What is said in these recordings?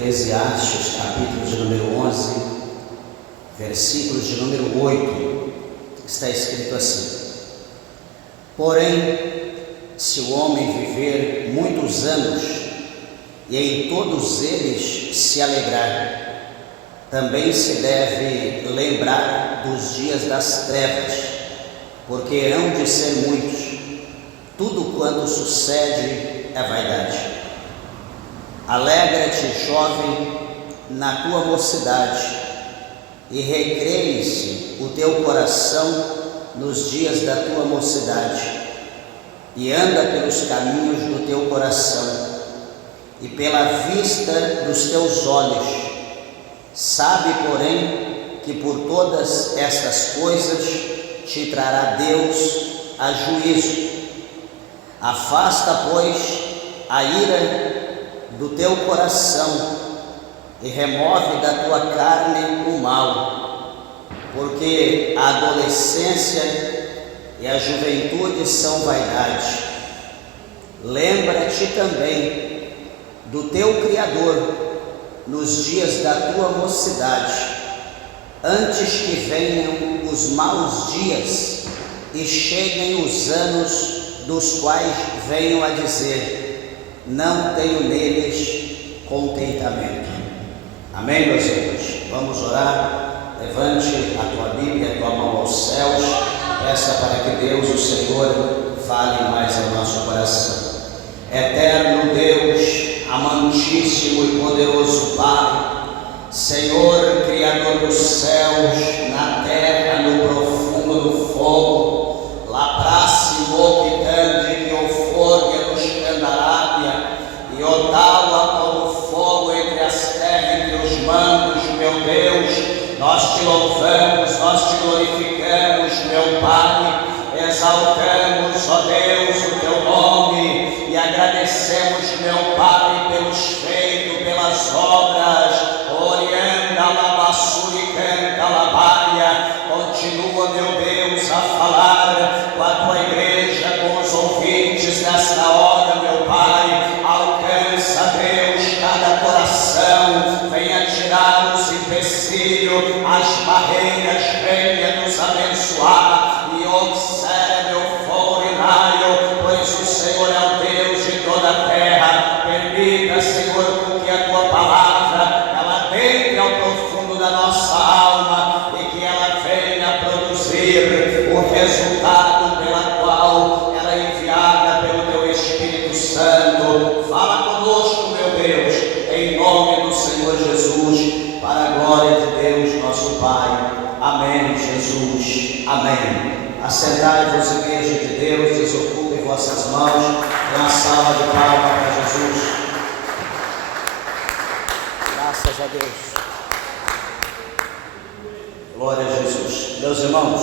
Eclesiastes, capítulo de número 11, versículo de número 8, está escrito assim: porém, se o homem viver muitos anos e em todos eles se alegrar, também se deve lembrar dos dias das trevas, porque hão de ser muitos. Tudo quanto sucede é vaidade. Alegra-te, jovem, na tua mocidade, e recreie-se o teu coração nos dias da tua mocidade, e anda pelos caminhos do teu coração, e pela vista dos teus olhos. Sabe, porém, que por todas estas coisas te trará Deus a juízo. Afasta, pois, a ira do teu coração e remove da tua carne o mal, porque a adolescência e a juventude são vaidade. Lembra-te também do teu Criador nos dias da tua mocidade, antes que venham os maus dias e cheguem os anos dos quais venham a dizer: não tenho neles contentamento. Amém, meus irmãos? Vamos orar. Levante a tua Bíblia, a tua mão aos céus. Peça para que Deus, o Senhor, fale mais ao nosso coração. Eterno Deus, amantíssimo e poderoso Pai, Senhor, Criador dos céus, na terra, no profundo do fogo, Laprassimo Pitande, que o fogo nos candarábia, e Otawa como fogo entre as terras, entre os mantos, meu Deus, nós te louvamos, nós te glorificamos, meu Pai, exaltamos, ó Deus, o teu nome, e agradecemos, meu Pai, pelos feitos, pelas obras. Orianda Labassuri canta Labaia, continua, meu Deus, a falar com a tua igreja, com os ouvintes nesta hora, meu Pai. Alcança, Deus, cada coração, venha tirar os empecilhos, as barreiras, venha nos abençoar e observe, meu forinário, pois o Senhor é o Deus de toda a terra. Permita, Senhor, com que a tua palavra ela entre ao profundo da nossa alma e que ela venha produzir o resultado pela qual ela é enviada pelo teu Espírito Santo. Fala conosco, meu Deus, em nome do Senhor Jesus, para a glória de Deus, nosso Pai. Amém, Jesus. Amém. Assentai-vos, igreja de Deus, desocupem vossas mãos. Uma salva de palmas para Jesus. Graças a Deus. Glória a Jesus. Meus irmãos,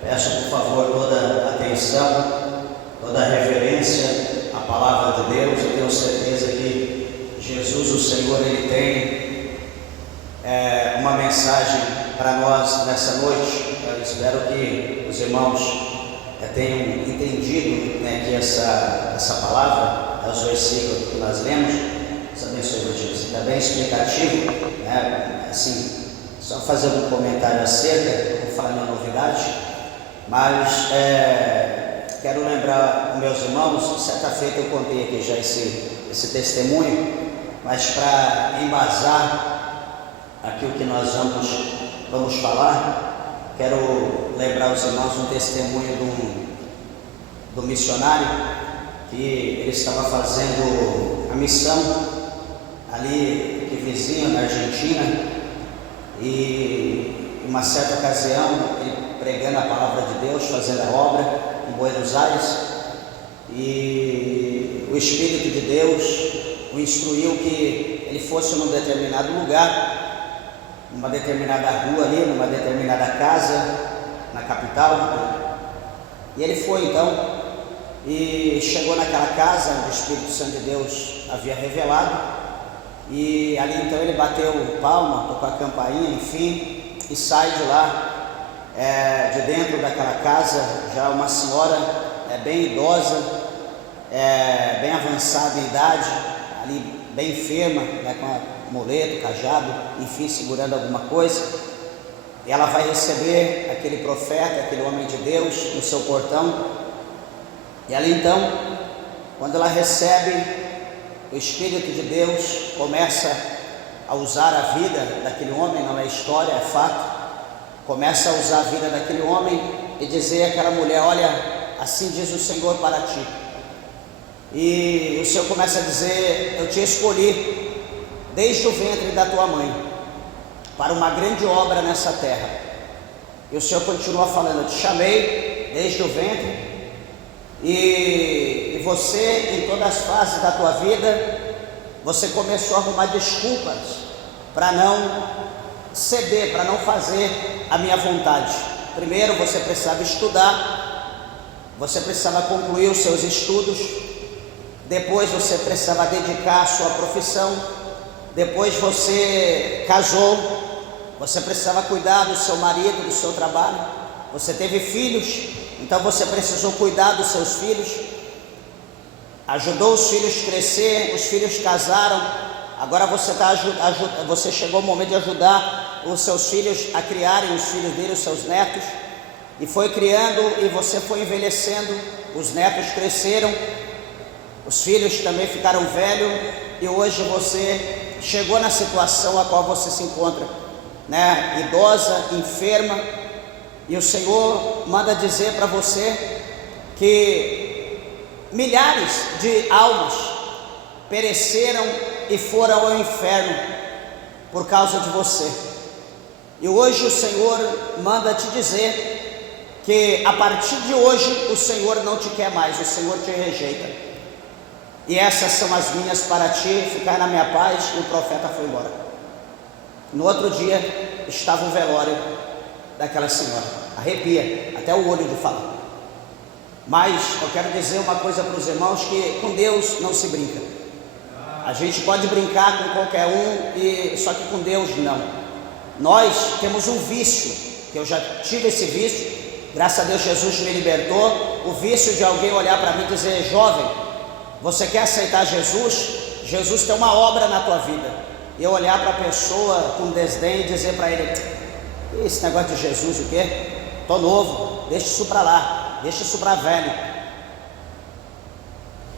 peço por favor toda a atenção, toda a reverência à palavra de Deus. Eu tenho certeza que Jesus, o Senhor, Ele tem uma mensagem para nós nessa noite. Eu espero que os irmãos tenham entendido, que essa palavra, os versículos que nós lemos. Deus abençoe vocês. Está bem explicativo, assim, só fazer um comentário acerca, não falar nenhuma novidade, mas quero lembrar os meus irmãos. Certa feita eu contei aqui já esse testemunho, mas para embasar aquilo que nós vamos falar, quero lembrar os irmãos um testemunho do missionário que ele estava fazendo a missão ali que vizinho na Argentina, e em uma certa ocasião ele pregando a palavra de Deus, fazendo a obra em Buenos Aires, e o Espírito de Deus o instruiu que ele fosse num determinado lugar, numa determinada rua ali, numa determinada casa na capital. E ele foi então e chegou naquela casa onde o Espírito Santo de Deus havia revelado, e ali então ele bateu palma, tocou a campainha, enfim, e sai de lá, de dentro daquela casa, já uma senhora bem idosa, bem avançada em idade, ali bem enferma, né, com a muleta, cajado, enfim, segurando alguma coisa. E ela vai receber aquele profeta, aquele homem de Deus no seu portão. E ela então, quando ela recebe, o Espírito de Deus começa a usar a vida daquele homem, não é história, é fato. Começa a usar a vida daquele homem e dizer àquela mulher: olha, assim diz o Senhor para ti. E o Senhor começa a dizer: eu te escolhi desde o ventre da tua mãe para uma grande obra nessa terra. E o Senhor continua falando: eu te chamei desde o ventre, e você, em todas as fases da tua vida, você começou a arrumar desculpas para não ceder, para não fazer a minha vontade. Primeiro você precisava estudar, você precisava concluir os seus estudos, depois você precisava dedicar a sua profissão, depois você casou, você precisava cuidar do seu marido, do seu trabalho, você teve filhos, então você precisou cuidar dos seus filhos, ajudou os filhos a crescer, os filhos casaram, agora você chegou o momento de ajudar os seus filhos a criarem os filhos dele, os seus netos, e foi criando, e você foi envelhecendo, os netos cresceram, os filhos também ficaram velhos, e hoje você chegou na situação a qual você se encontra, né? Idosa, enferma, e o Senhor manda dizer para você que milhares de almas pereceram e foram ao inferno por causa de você. E hoje o Senhor manda te dizer que a partir de hoje o Senhor não te quer mais, o Senhor te rejeita. E essas são as minhas para ti, ficar na minha paz. E o profeta foi embora. No outro dia estava o velório daquela senhora. Arrepia até o olho de falar. Mas eu quero dizer uma coisa para os irmãos, que com Deus não se brinca. A gente pode brincar com qualquer um, só que com Deus não. Nós temos um vício, que eu já tive esse vício, graças a Deus Jesus me libertou, o vício de alguém olhar para mim e dizer: jovem, você quer aceitar Jesus? Jesus tem uma obra na tua vida. E eu olhar para a pessoa com desdém e dizer para ele: esse negócio de Jesus o quê? Estou novo, deixa isso para lá, deixa isso para velho.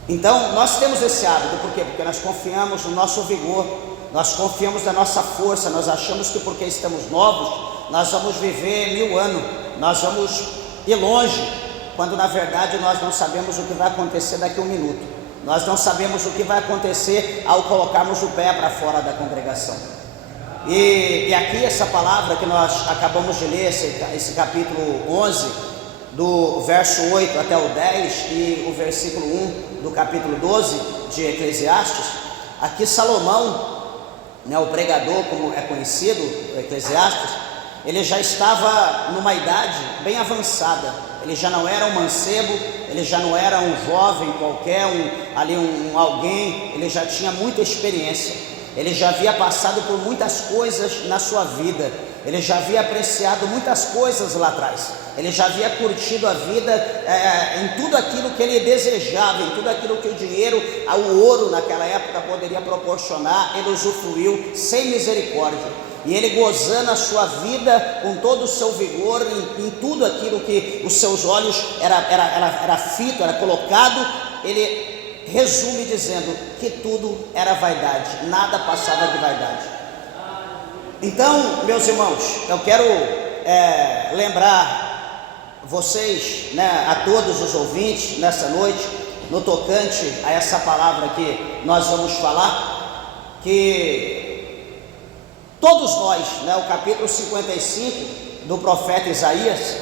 Então nós temos esse hábito, por quê? Porque nós confiamos no nosso vigor, nós confiamos na nossa força, nós achamos que porque estamos novos, nós vamos viver 1000 anos, nós vamos ir longe, quando na verdade nós não sabemos o que vai acontecer daqui a um minuto, nós não sabemos o que vai acontecer ao colocarmos o pé para fora da congregação. E aqui essa palavra que nós acabamos de ler, esse capítulo 11, do verso 8 até o 10 e o versículo 1 do capítulo 12 de Eclesiastes, aqui Salomão, né, o pregador, como é conhecido, o Eclesiastes, ele já estava numa idade bem avançada, ele já não era um mancebo, ele já não era um jovem qualquer, alguém, ele já tinha muita experiência. Ele já havia passado por muitas coisas na sua vida, ele já havia apreciado muitas coisas lá atrás, ele já havia curtido a vida em tudo aquilo que ele desejava, em tudo aquilo que o dinheiro, o ouro naquela época poderia proporcionar, ele usufruiu sem misericórdia. E ele gozando a sua vida com todo o seu vigor, em tudo aquilo que os seus olhos era fito, era colocado, ele resume dizendo que tudo era vaidade, nada passava de vaidade. Então, meus irmãos, eu quero lembrar vocês, né, a todos os ouvintes nessa noite, no tocante a essa palavra que nós vamos falar, que todos nós, né, o capítulo 55 do profeta Isaías,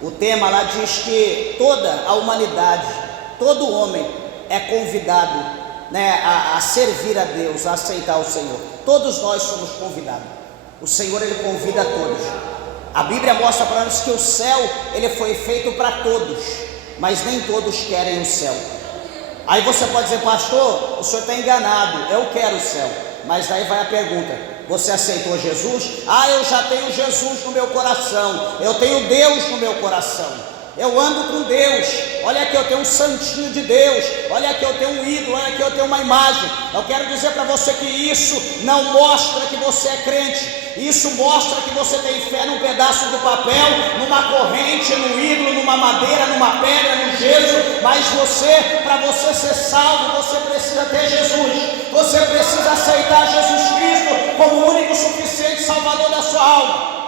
o tema lá diz que toda a humanidade, todo homem é convidado, né, a servir a Deus, a aceitar o Senhor. Todos nós somos convidados. O Senhor, ele convida a todos. A Bíblia mostra para nós que o céu, ele foi feito para todos, mas nem todos querem o céu. Aí você pode dizer: pastor, o senhor está enganado, eu quero o céu. Mas daí vai a pergunta: você aceitou Jesus? Eu já tenho Jesus no meu coração, eu tenho Deus no meu coração. eu ando com Deus, olha aqui eu tenho um santinho de Deus, olha aqui eu tenho um ídolo, olha aqui eu tenho uma imagem. Eu quero dizer para você que isso não mostra que você é crente, isso mostra que você tem fé num pedaço de papel, numa corrente, num ídolo, numa madeira, numa pedra, num gesso. Mas você, para você ser salvo, você precisa ter Jesus, você precisa aceitar Jesus Cristo como o único suficiente Salvador da sua alma.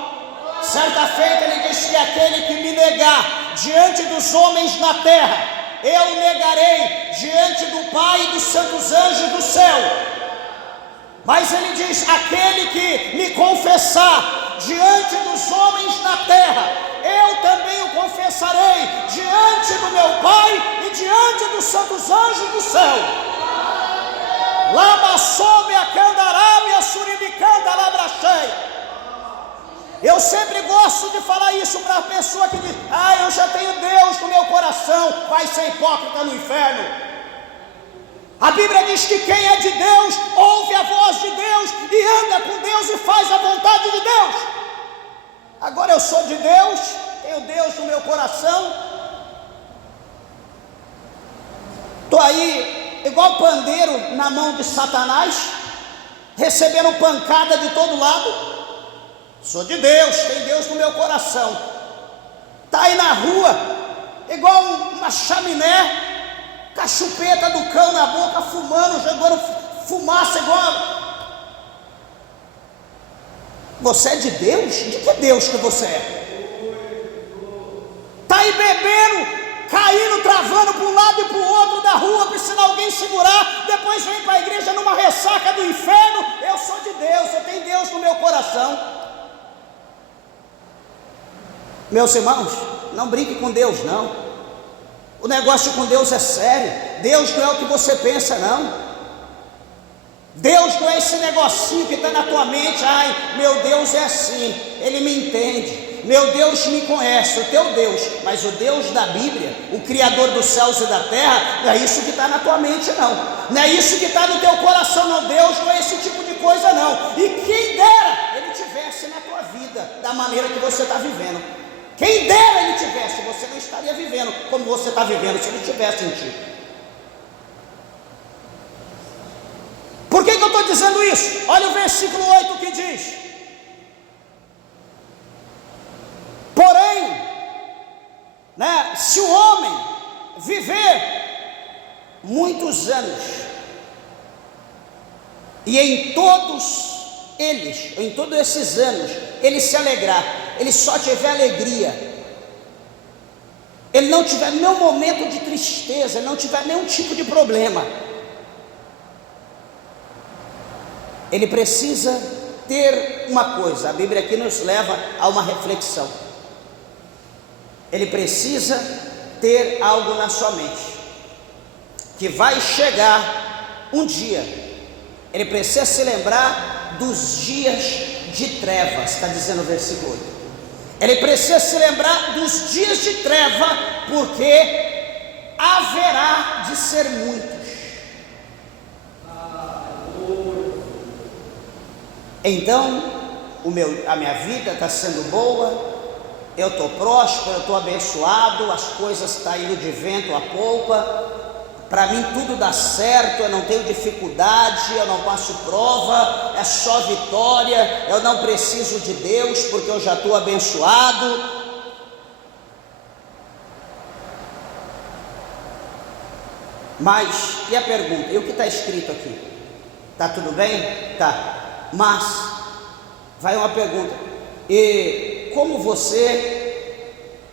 Certa feita ele disse que aquele que me negar diante dos homens na terra, eu negarei diante do Pai e dos santos anjos do céu. Mas ele diz, aquele que me confessar diante dos homens na terra, eu também o confessarei diante do meu Pai e diante dos santos anjos do céu. Lama sobe a candarábia, suribicanda labracheia. Eu sempre gosto de falar isso para a pessoa que diz, eu já tenho Deus no meu coração, vai ser hipócrita no inferno. A Bíblia diz que quem é de Deus, ouve a voz de Deus e anda com Deus e faz a vontade de Deus. Agora eu sou de Deus, tenho Deus no meu coração, estou aí igual pandeiro na mão de Satanás, recebendo pancada de todo lado. Sou de Deus, tem Deus no meu coração. Está aí na rua, igual uma chaminé, com a chupeta do cão na boca, fumando, jogando fumaça igual. Você é de Deus? De que Deus que você é? Está aí bebendo, caindo, travando para um lado e para o outro da rua, precisa alguém segurar, depois vem para a igreja numa ressaca do inferno. Eu sou de Deus, eu tenho Deus no meu coração. Meus irmãos, não brinque com Deus não. O negócio com Deus é sério. Deus não é o que você pensa não. Deus não é esse negocinho que está na tua mente. Meu Deus é assim, Ele me entende, meu Deus me conhece, o teu Deus. Mas o Deus da Bíblia, o Criador dos céus e da terra, não é isso que está na tua mente não. Não é isso que está no teu coração não. Deus não é esse tipo de coisa não. E quem dera Ele tivesse na tua vida da maneira que você está vivendo. Quem dera Ele tivesse, você não estaria vivendo como você está vivendo se Ele tivesse em ti. Por que eu estou dizendo isso? Olha o versículo 8 que diz: porém, se o homem viver muitos anos, e em todos eles, em todos esses anos, ele se alegrar, ele só tiver alegria, ele não tiver nenhum momento de tristeza, ele não tiver nenhum tipo de problema, ele precisa ter uma coisa. A Bíblia aqui nos leva a uma reflexão. Ele precisa ter algo na sua mente, que vai chegar um dia, ele precisa se lembrar dos dias de trevas, está dizendo o versículo 8. Ele precisa se lembrar dos dias de treva, porque haverá de ser muitos. Então, a minha vida está sendo boa, eu estou próspero, eu estou abençoado, as coisas estão indo de vento a polpa, para mim tudo dá certo, eu não tenho dificuldade, eu não passo prova, é só vitória, eu não preciso de Deus porque eu já estou abençoado. Mas, e a pergunta, e o que está escrito aqui? Está tudo bem? Tá. Mas, vai uma pergunta, e como você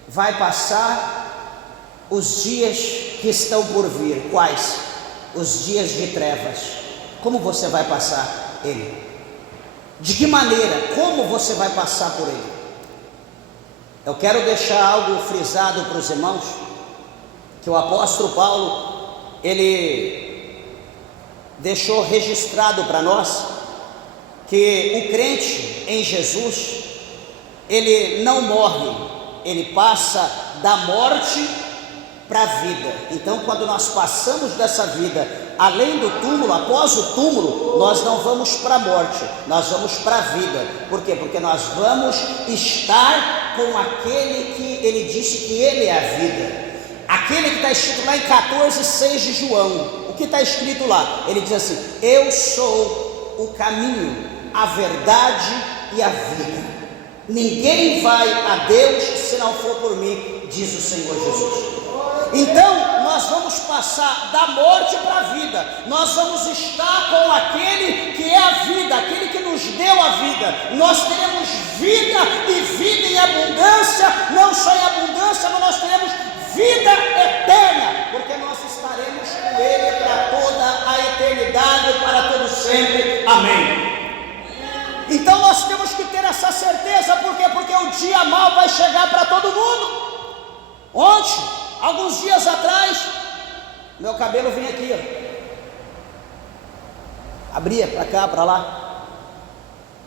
vai passar os dias que estão por vir? Quais? Os dias de trevas. Como você vai passar ele? De que maneira? Como você vai passar por ele? Eu quero deixar algo frisado para os irmãos, que o apóstolo Paulo, ele deixou registrado para nós, que o crente em Jesus, ele não morre, ele passa da morte para a vida. Então, quando nós passamos dessa vida, além do túmulo, após o túmulo, nós não vamos para a morte, nós vamos para a vida. Por quê? Porque nós vamos estar com aquele que ele disse que ele é a vida. Aquele que está escrito lá em 14:6 de João. O que está escrito lá? Ele diz assim: eu sou o caminho, a verdade e a vida. Ninguém vai a Deus se não for por mim, diz o Senhor Jesus. Então nós vamos passar da morte para a vida. Nós vamos estar com aquele que é a vida, aquele que nos deu a vida. Nós teremos vida e vida em abundância. Não só em abundância, mas nós teremos vida eterna, porque nós estaremos com ele para toda a eternidade, para todo sempre. Amém. Então nós temos que ter essa certeza. Por quê? Porque o dia mau vai chegar para todo mundo. Ontem, alguns dias atrás, meu cabelo vinha aqui, ó. Abria para cá, para lá.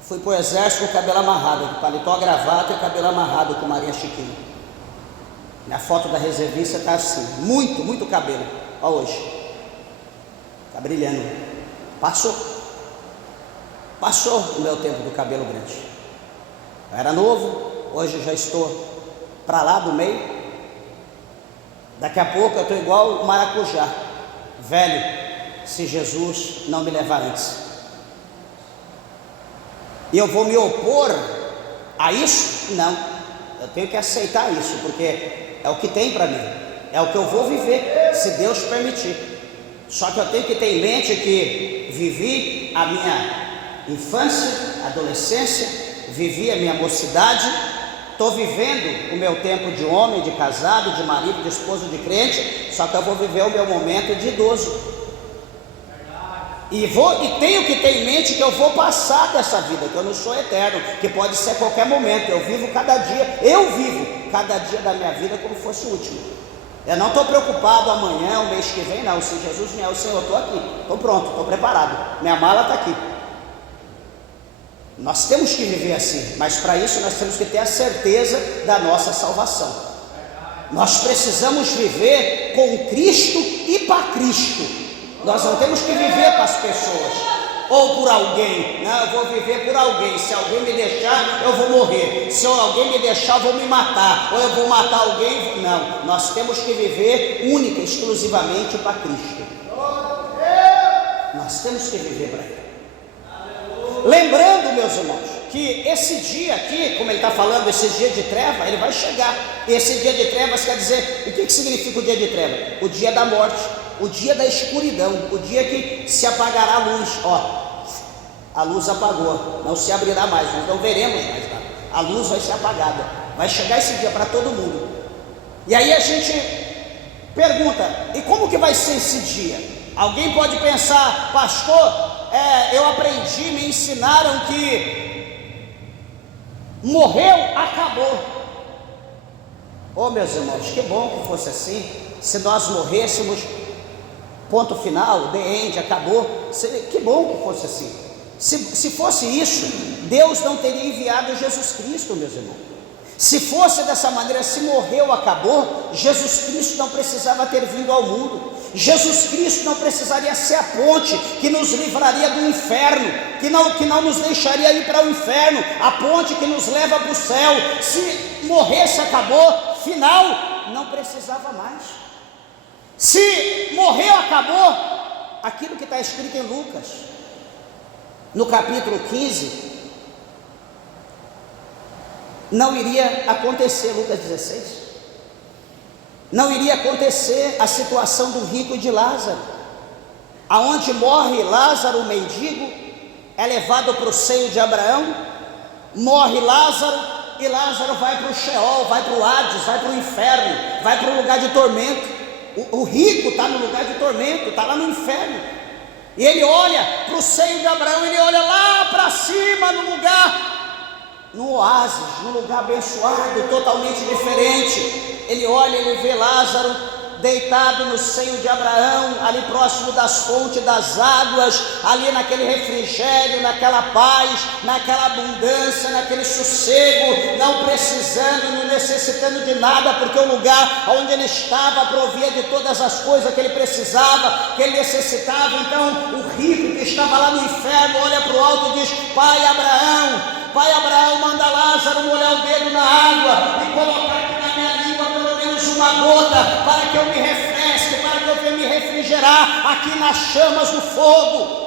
Fui para o exército com o cabelo amarrado, paletó, gravata e cabelo amarrado com Maria Chiquinha. Minha foto da reservista está assim, muito cabelo. Olha hoje, está brilhando. Passou o meu tempo do cabelo grande. Eu era novo, hoje eu já estou para lá do meio. Daqui a pouco eu estou igual o maracujá, velho, se Jesus não me levar antes. E eu vou me opor a isso? Não, eu tenho que aceitar isso, porque é o que tem para mim, é o que eu vou viver, se Deus permitir. Só que eu tenho que ter em mente que vivi a minha infância, adolescência, vivi a minha mocidade, estou vivendo o meu tempo de homem, de casado, de marido, de esposo, de crente, só que eu vou viver o meu momento de idoso. E tenho que ter em mente que eu vou passar dessa vida, que eu não sou eterno, que pode ser a qualquer momento. Eu vivo cada dia da minha vida como fosse o último. Eu não estou preocupado amanhã, o mês que vem, não. Se Jesus vier, o Senhor, eu estou aqui, estou pronto, estou preparado, minha mala está aqui. Nós temos que viver assim, mas para isso nós temos que ter a certeza da nossa salvação. Nós precisamos viver com Cristo e para Cristo. Nós não temos que viver para as pessoas ou por alguém. Não, eu vou viver por alguém. Se alguém me deixar, eu vou morrer. Se alguém me deixar, eu vou me matar. Ou eu vou matar alguém. Não, nós temos que viver única, exclusivamente para Cristo. Nós temos que viver para Ele. Lembrando, meus irmãos, que esse dia aqui, como ele está falando, esse dia de treva, ele vai chegar. Esse dia de trevas quer dizer, o que significa o dia de treva? O dia da morte, o dia da escuridão, o dia que se apagará a luz. Ó, a luz apagou, não se abrirá mais, nós não veremos mais nada. A luz vai ser apagada, vai chegar esse dia para todo mundo. E aí a gente pergunta, e como que vai ser esse dia? Alguém pode pensar, pastor, eu aprendi, me ensinaram que morreu, acabou. Meus irmãos, que bom que fosse assim. Se nós morrêssemos, ponto final, the end, acabou. Que bom que fosse assim. Se fosse isso, Deus não teria enviado Jesus Cristo, meus irmãos. Se fosse dessa maneira, se morreu, acabou, Jesus Cristo não precisava ter vindo ao mundo. Jesus Cristo não precisaria ser a ponte que nos livraria do inferno, que não nos deixaria ir para o inferno, a ponte que nos leva para o céu. Se morresse, acabou, final, não precisava mais. Se morreu, acabou, aquilo que está escrito em Lucas, no capítulo 15, não iria acontecer. Lucas 16, não iria acontecer a situação do rico e de Lázaro, aonde morre Lázaro, o mendigo, é levado para o seio de Abraão, morre Lázaro, e Lázaro vai para o Sheol, vai para o Hades, vai para o inferno, vai para o lugar de tormento. O rico está no lugar de tormento, está lá no inferno, e ele olha para o seio de Abraão, ele olha lá para cima, no lugar, no oásis, num lugar abençoado, totalmente diferente. Ele olha, ele vê Lázaro deitado no seio de Abraão, ali próximo das fontes das águas, ali naquele refrigério, naquela paz, naquela abundância, naquele sossego, não precisando, não necessitando de nada, porque o lugar onde ele estava provia de todas as coisas que ele precisava, que ele necessitava. Então o rico que estava lá no inferno olha para o alto e diz: Pai Abraão, Pai Abraão, manda Lázaro molhar o dedo na água e colocar aqui na minha língua pelo menos uma gota, para que eu me refresque, para que eu venha me refrigerar aqui nas chamas do fogo.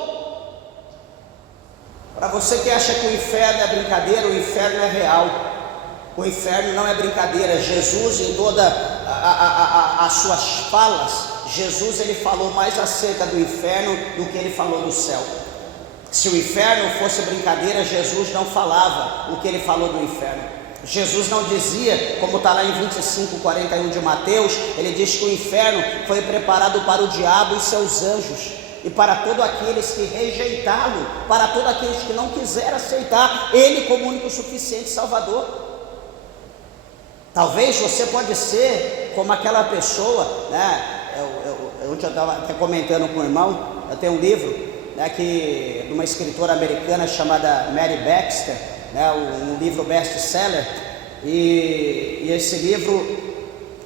Para você que acha que o inferno é brincadeira, o inferno é real. O inferno não é brincadeira. Jesus, em todas as suas falas, Jesus ele falou mais acerca do inferno do que ele falou do céu. Se o inferno fosse brincadeira, Jesus não falava o que ele falou do inferno. Jesus não dizia, como está lá em 25:41 de Mateus, ele diz que o inferno foi preparado para o diabo e seus anjos, e para todos aqueles que rejeitá-lo, para todos aqueles que não quiseram aceitar ele como único suficiente Salvador. Talvez você pode ser como aquela pessoa, né? Eu estava até comentando com o irmão, eu tenho um livro, né, de uma escritora americana chamada Mary Baxter, né, um livro best-seller, e esse livro,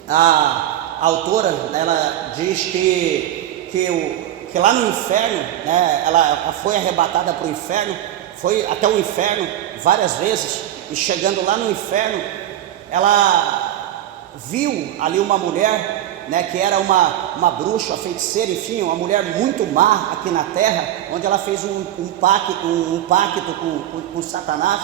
a autora, ela diz que lá no inferno, né, ela foi arrebatada para o inferno, foi até o inferno várias vezes, e chegando lá no inferno, ela viu ali uma mulher, né, que era uma bruxa, uma feiticeira, enfim, uma mulher muito má aqui na terra, onde ela fez um pacto com Satanás,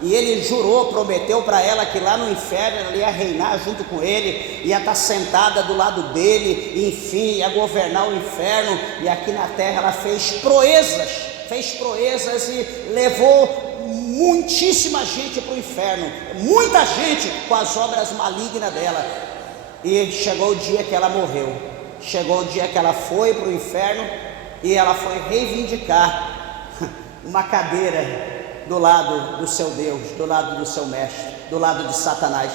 e ele jurou, prometeu para ela que lá no inferno ela ia reinar junto com ele, ia estar sentada do lado dele, enfim, ia governar o inferno. E aqui na terra ela fez proezas e levou muitíssima gente para o inferno, muita gente com as obras malignas dela. E chegou o dia que ela morreu, chegou o dia que ela foi para o inferno e ela foi reivindicar uma cadeira do lado do seu Deus, do lado do seu mestre, do lado de Satanás.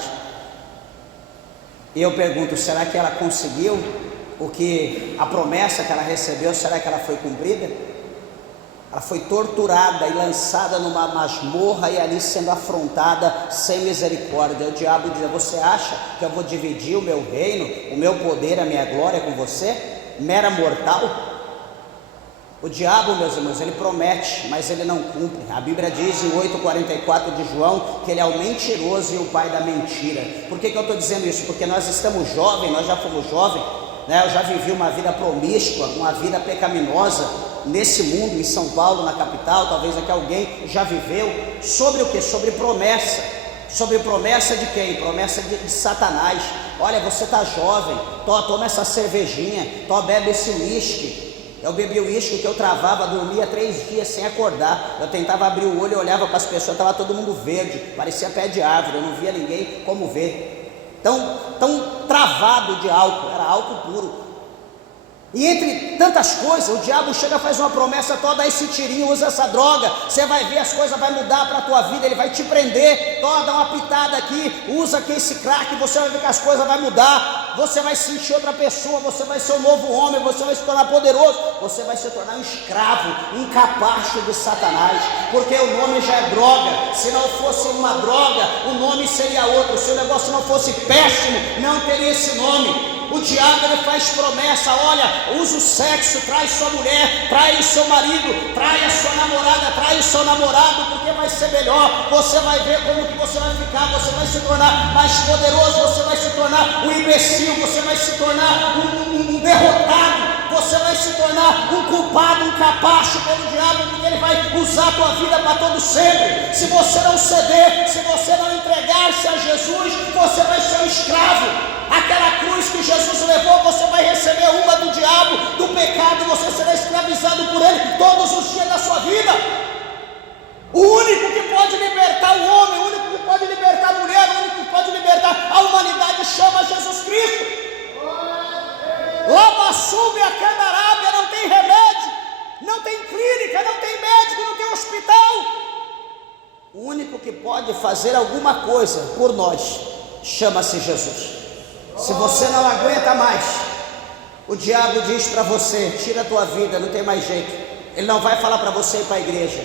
E eu pergunto, será que ela conseguiu o que a promessa que ela recebeu? Será que ela foi cumprida? Ela foi torturada e lançada numa masmorra e ali sendo afrontada sem misericórdia. O diabo diz: você acha que eu vou dividir o meu reino, o meu poder, a minha glória com você, mera mortal? O diabo, meus irmãos, ele promete, mas ele não cumpre. A Bíblia diz em 8:44 de João que ele é o mentiroso e o pai da mentira. Por que eu estou dizendo isso? Porque nós estamos jovens, nós já fomos jovens, né? Eu já vivi uma vida promíscua, uma vida pecaminosa nesse mundo, em São Paulo, na capital. Talvez aqui alguém já viveu. Sobre o que? Sobre promessa. Sobre promessa de quem? Promessa de Satanás. Olha, você está jovem, toma essa cervejinha, bebe esse uísque. Eu bebi o uísque que eu travava, dormia 3 dias sem acordar. Eu tentava abrir o olho, eu olhava para as pessoas, estava todo mundo verde, parecia pé de árvore, eu não via ninguém como ver. Tão travado de álcool, era álcool puro. E entre tantas coisas, o diabo chega e faz uma promessa: toda esse tirinho, usa essa droga, você vai ver, as coisas vão mudar para a tua vida, ele vai te prender, dá uma pitada aqui, usa aqui esse crack, você vai ver que as coisas vão mudar, você vai se sentir outra pessoa, você vai ser um novo homem, você vai se tornar poderoso, você vai se tornar um escravo, um capacho de Satanás, porque o nome já é droga. Se não fosse uma droga, o nome seria outro. Se o negócio não fosse péssimo, não teria esse nome. O diabo, ele faz promessa: olha, usa o sexo, traz sua mulher, trai o seu marido, trai a sua namorada, trai o seu namorado, porque vai ser melhor. Você vai ver como que você vai ficar, você vai se tornar mais poderoso, você vai se tornar um imbecil, você vai se tornar um derrotado, você vai se tornar um culpado, um capacho pelo diabo, porque ele vai usar a tua vida para todo sempre. Se você não ceder, se você não entregar-se a Jesus, você vai ser um escravo. Aquela cruz que Jesus levou, você vai receber uma do diabo, do pecado, você será escravizado por ele todos os dias da sua vida. O único que pode libertar o homem, o único que pode libertar a mulher, o único que pode libertar a humanidade chama Jesus Cristo. Lama sube a Candarábia, não tem remédio, não tem clínica, não tem médico, não tem hospital. O único que pode fazer alguma coisa por nós chama-se Jesus. Se você não aguenta mais, o diabo diz para você: tira a tua vida, não tem mais jeito. Ele não vai falar para você ir para a igreja,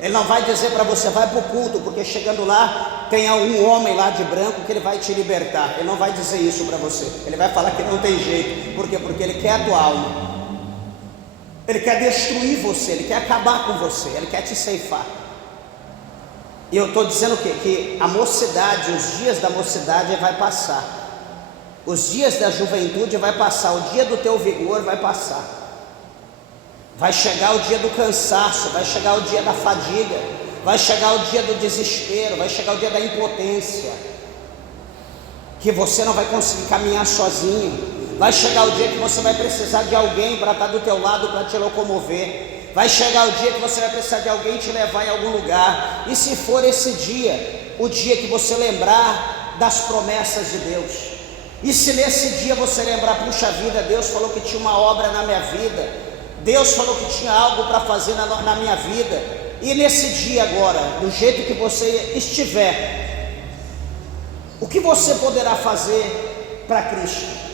ele não vai dizer para você: vai para o culto, porque chegando lá tem um homem lá de branco que ele vai te libertar. Ele não vai dizer isso para você, ele vai falar que não tem jeito. Por quê? Porque ele quer a tua alma, ele quer destruir você, ele quer acabar com você, ele quer te ceifar. E eu estou dizendo o quê? Que a mocidade, os dias da mocidade vai passar, os dias da juventude vai passar, o dia do teu vigor vai passar, vai chegar o dia do cansaço, vai chegar o dia da fadiga, vai chegar o dia do desespero, vai chegar o dia da impotência, que você não vai conseguir caminhar sozinho, vai chegar o dia que você vai precisar de alguém para estar do teu lado, para te locomover. Vai chegar o dia que você vai precisar de alguém te levar em algum lugar. E se for esse dia, o dia que você lembrar das promessas de Deus, e se nesse dia você lembrar, puxa vida, Deus falou que tinha uma obra na minha vida, Deus falou que tinha algo para fazer na minha vida, e nesse dia agora, do jeito que você estiver, o que você poderá fazer para Cristo?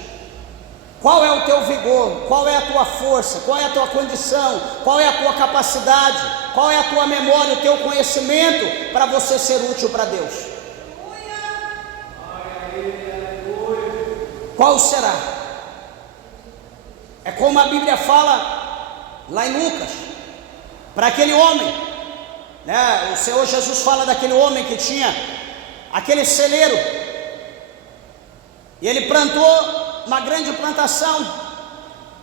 Qual é o teu vigor? Qual é a tua força? Qual é a tua condição? Qual é a tua capacidade? Qual é a tua memória, o teu conhecimento para você ser útil para Deus? Qual será? É como a Bíblia fala lá em Lucas, para aquele homem, né? O Senhor Jesus fala daquele homem que tinha aquele celeiro, e ele plantou uma grande plantação,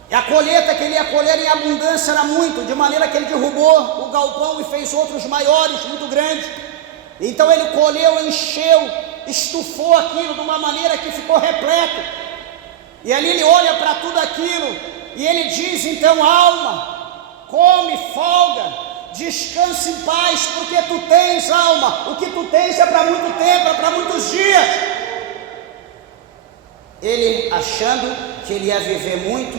e a colheita que ele ia colher em abundância era muito, de maneira que ele derrubou o galpão e fez outros maiores, muito grandes. Então ele colheu, encheu, estufou aquilo de uma maneira que ficou repleto, e ali ele olha para tudo aquilo, e ele diz: então, alma, come, folga, descansa em paz, porque tu tens, alma, o que tu tens é para muito tempo, é para muitos dias. Ele achando que ele ia viver muito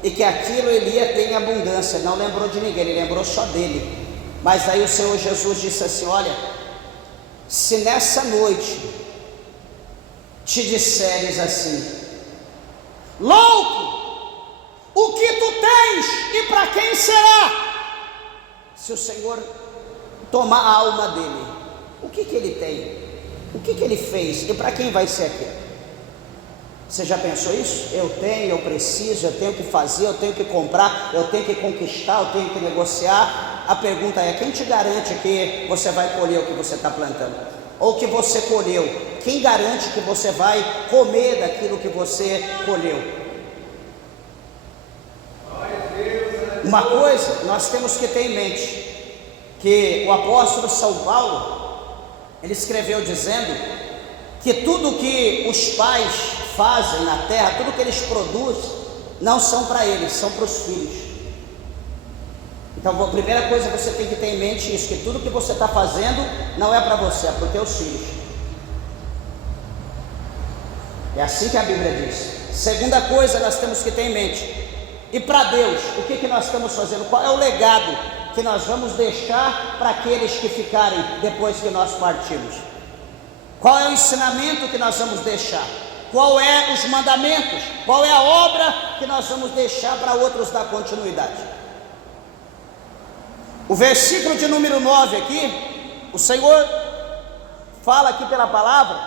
e que aquilo ele ia ter em abundância, não lembrou de ninguém, ele lembrou só dele. Mas aí o Senhor Jesus disse assim: olha, se nessa noite te disseres assim, louco, o que tu tens e para quem será? Se o Senhor tomar a alma dele, o que ele tem? O que ele fez e para quem vai ser aquilo? Você já pensou isso? Eu tenho, eu preciso, eu tenho que fazer, eu tenho que comprar, eu tenho que conquistar, eu tenho que negociar. A pergunta é: quem te garante que você vai colher o que você está plantando? Ou que você colheu? Quem garante que você vai comer daquilo que você colheu? Uma coisa nós temos que ter em mente, que o apóstolo São Paulo, ele escreveu dizendo que tudo que os pais fazem na terra, tudo que eles produzem, não são para eles, são para os filhos. Então a primeira coisa que você tem que ter em mente é isso, que tudo que você está fazendo não é para você, é para os teus filhos. É assim que a Bíblia diz. Segunda coisa nós temos que ter em mente, e para Deus, o que nós estamos fazendo? Qual é o legado que nós vamos deixar para aqueles que ficarem depois que nós partirmos? Qual é o ensinamento que nós vamos deixar? Qual é os mandamentos? Qual é a obra que nós vamos deixar para outros dar continuidade? O versículo de número 9 aqui, o Senhor fala aqui pela palavra,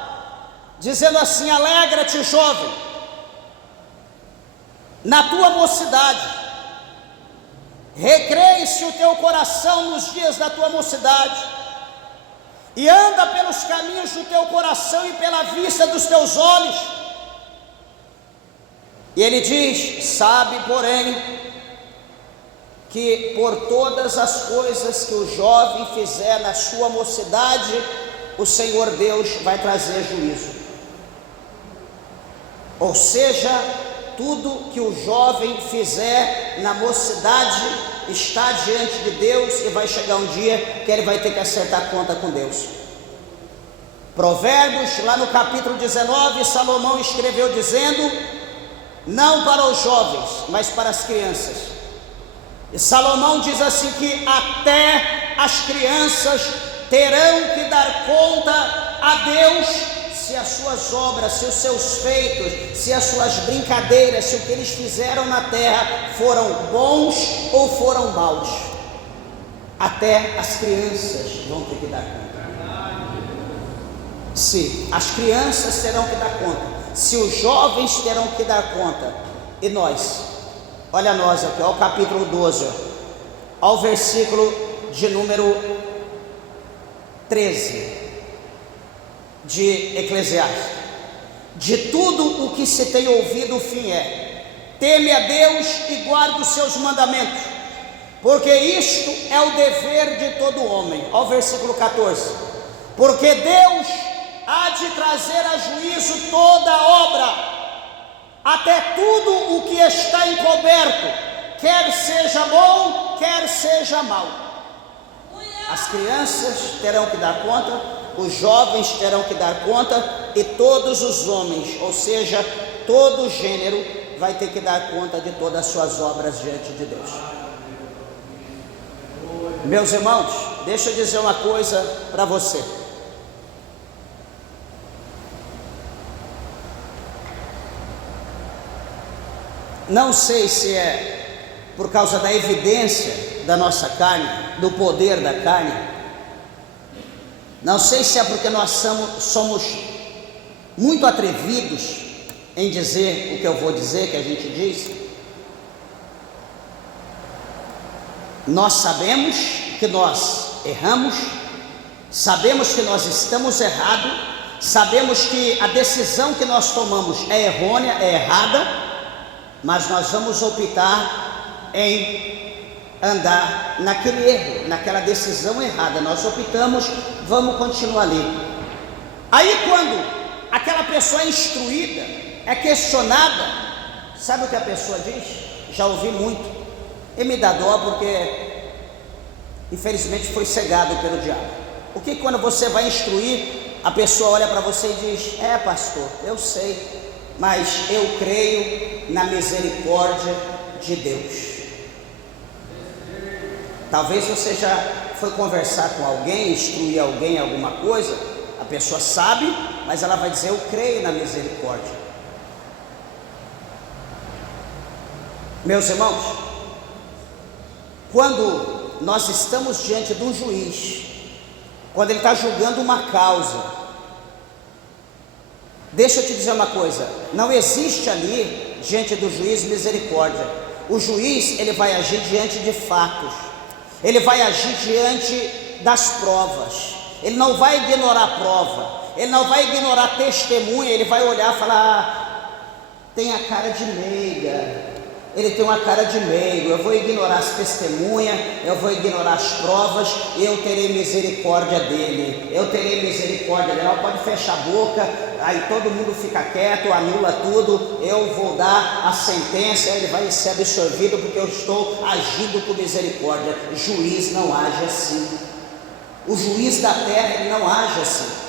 dizendo assim: alegra-te, jovem, na tua mocidade, recreie-se o teu coração nos dias da tua mocidade, e anda pelos caminhos do teu coração e pela vista dos teus olhos. E ele diz: sabe, porém, que por todas as coisas que o jovem fizer na sua mocidade, o Senhor Deus vai trazer juízo. Ou seja, tudo que o jovem fizer na mocidade está diante de Deus, e vai chegar um dia que ele vai ter que acertar conta com Deus. Provérbios, lá no capítulo 19, Salomão escreveu dizendo: não para os jovens, mas para as crianças. E Salomão diz assim, que até as crianças terão que dar conta a Deus se as suas obras, se os seus feitos, se as suas brincadeiras, se o que eles fizeram na terra foram bons ou foram maus. Até as crianças vão ter que dar conta. Se as crianças terão que dar conta, se os jovens terão que dar conta, e nós? Olha nós aqui, ó, o capítulo 12, ó, ao versículo de número 13 de Eclesiastes: de tudo o que se tem ouvido, o fim é: teme a Deus e guarde os seus mandamentos, porque isto é o dever de todo homem. Olha o versículo 14: porque Deus há de trazer a juízo toda obra, até tudo o que está encoberto, quer seja bom, quer seja mau. As crianças terão que dar conta, os jovens terão que dar conta, e todos os homens, ou seja, todo gênero, vai ter que dar conta de todas as suas obras diante de Deus. Meus irmãos, deixa eu dizer uma coisa para você. Não sei se é por causa da evidência da nossa carne, do poder da carne. Não sei se é porque nós somos muito atrevidos em dizer o que eu vou dizer, que a gente diz. Nós sabemos que nós erramos, sabemos que nós estamos errados, sabemos que a decisão que nós tomamos é errônea, é errada, mas nós vamos optar em andar naquele erro, naquela decisão errada. Nós optamos, vamos continuar ali. Aí quando aquela pessoa é instruída, é questionada, sabe o que a pessoa diz? Já ouvi muito, e me dá dó porque infelizmente foi cegado pelo diabo. O que quando você vai instruir, a pessoa olha para você e diz: é, pastor, eu sei, mas eu creio na misericórdia de Deus. Talvez você já foi conversar com alguém, instruir alguém em alguma coisa, a pessoa sabe, mas ela vai dizer: eu creio na misericórdia. Meus irmãos, quando nós estamos diante de um juiz, quando ele está julgando uma causa, deixa eu te dizer uma coisa: não existe ali diante do juiz misericórdia. O juiz, ele vai agir diante de fatos, ele vai agir diante das provas, ele não vai ignorar a prova, ele não vai ignorar testemunha, ele vai olhar e falar: tem a cara de meiga, ele tem uma cara de meigo, eu vou ignorar as testemunhas, eu vou ignorar as provas, eu terei misericórdia dele, eu terei misericórdia dele. Ela pode fechar a boca, aí todo mundo fica quieto, anula tudo, eu vou dar a sentença, ele vai ser absorvido porque eu estou agindo com misericórdia. Juiz não age assim, o juiz da terra, ele não age assim.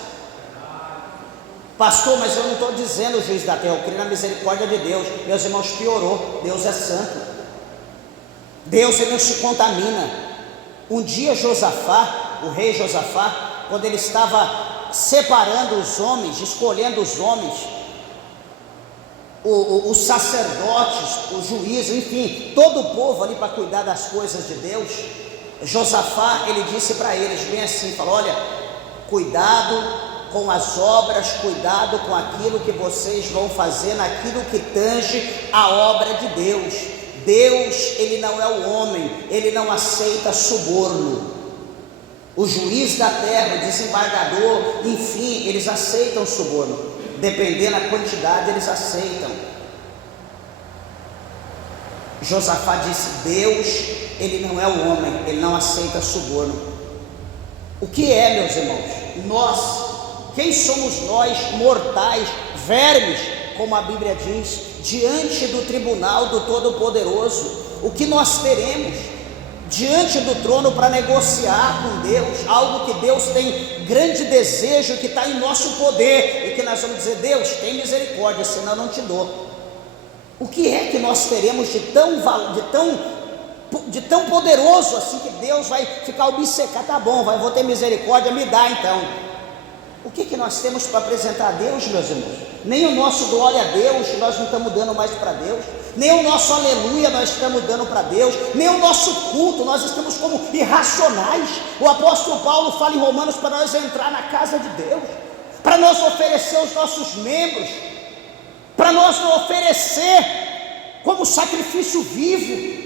Pastor, mas eu não estou dizendo o juiz da terra, eu creio na misericórdia de Deus. Meus irmãos, piorou. Deus é santo, Deus, ele não se contamina. Um dia Josafá, o rei Josafá, quando ele estava separando os homens, escolhendo os homens, os sacerdotes, os juízes, enfim, todo o povo ali para cuidar das coisas de Deus, Josafá, ele disse para eles bem assim, falou: olha, cuidado com as obras, cuidado com aquilo que vocês vão fazer, naquilo que tange a obra de Deus. Deus, ele não é o homem, ele não aceita suborno. O juiz da terra, o desembargador, enfim, eles aceitam suborno, dependendo da quantidade, eles aceitam. Josafá disse: Deus, ele não é o homem, ele não aceita suborno. O que é, meus irmãos? Nós, quem somos nós, mortais, vermes, como a Bíblia diz, diante do tribunal do Todo-Poderoso? O que nós teremos diante do trono para negociar com Deus? Algo que Deus tem grande desejo, que está em nosso poder, e que nós vamos dizer: Deus, tem misericórdia, senão eu não te dou. O que é que nós teremos de tão poderoso assim, que Deus vai ficar obcecado? Tá bom, vou ter misericórdia, me dá então. O que nós temos para apresentar a Deus, meus irmãos? Nem o nosso glória a Deus nós não estamos dando mais para Deus, nem o nosso aleluia nós estamos dando para Deus, nem o nosso culto, nós estamos como irracionais. O apóstolo Paulo fala em Romanos para nós entrar na casa de Deus, para nós oferecer os nossos membros, para nós não oferecer como sacrifício vivo.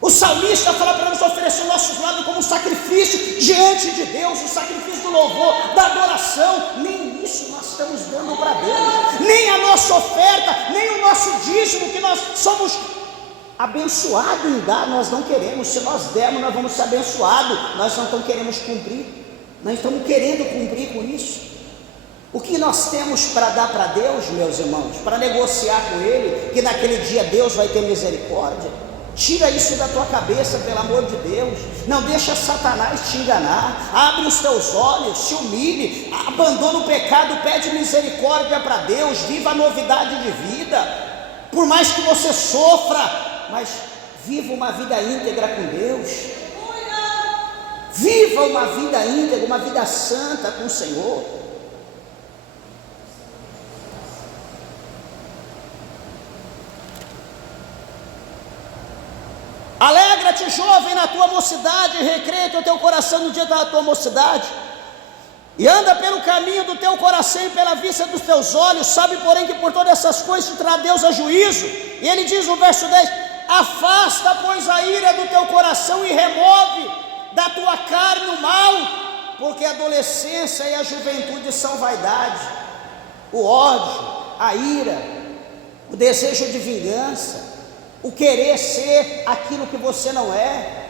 O salmista fala para nos oferecer o nosso lado como um sacrifício diante de Deus, o sacrifício do louvor, da adoração. Nem isso nós estamos dando para Deus, nem a nossa oferta, nem o nosso dízimo, que nós somos abençoados em dar, nós não queremos. Se nós dermos, nós vamos ser abençoados. Nós não queremos cumprir, nós estamos querendo cumprir com isso. O que nós temos para dar para Deus, meus irmãos, para negociar com Ele, que naquele dia Deus vai ter misericórdia? Tira isso da tua cabeça, pelo amor de Deus. Não deixa Satanás te enganar. Abre os teus olhos, se humilhe, abandona o pecado, pede misericórdia para Deus, viva a novidade de vida. Por mais que você sofra, mas viva uma vida íntegra com Deus. Viva uma vida íntegra, uma vida santa com o Senhor. Alegra-te, jovem, na tua mocidade, recreia o teu coração no dia da tua mocidade, e anda pelo caminho do teu coração e pela vista dos teus olhos. Sabe, porém, que por todas essas coisas te trará Deus a juízo. E ele diz no verso 10: afasta, pois, a ira do teu coração e remove da tua carne o mal, porque a adolescência e a juventude são vaidade. O ódio, a ira, o desejo de vingança, o querer ser aquilo que você não é.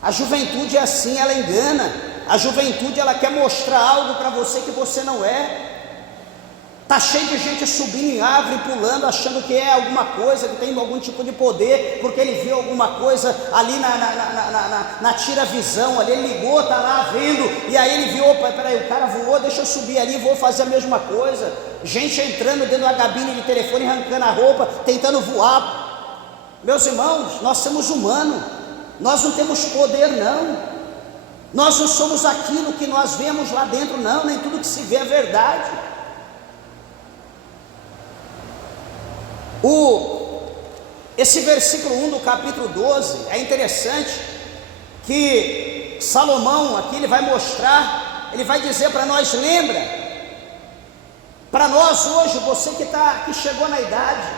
A juventude é assim, ela engana. A juventude, ela quer mostrar algo para você que você não é. Está cheio de gente subindo em árvore, pulando, achando que é alguma coisa, que tem algum tipo de poder, porque ele viu alguma coisa ali na tira-visão, ali ele ligou, está lá vendo, e aí ele viu: opa, peraí, o cara voou, deixa eu subir ali, vou fazer a mesma coisa. Gente entrando dentro da cabine de telefone, arrancando a roupa, tentando voar. Meus irmãos, nós somos humanos, nós não temos poder não, nós não somos aquilo que nós vemos lá dentro não, nem tudo que se vê é verdade. Esse versículo 1 do capítulo 12 é interessante, que Salomão aqui ele vai mostrar, ele vai dizer para nós: lembra, para nós hoje, você que chegou na idade,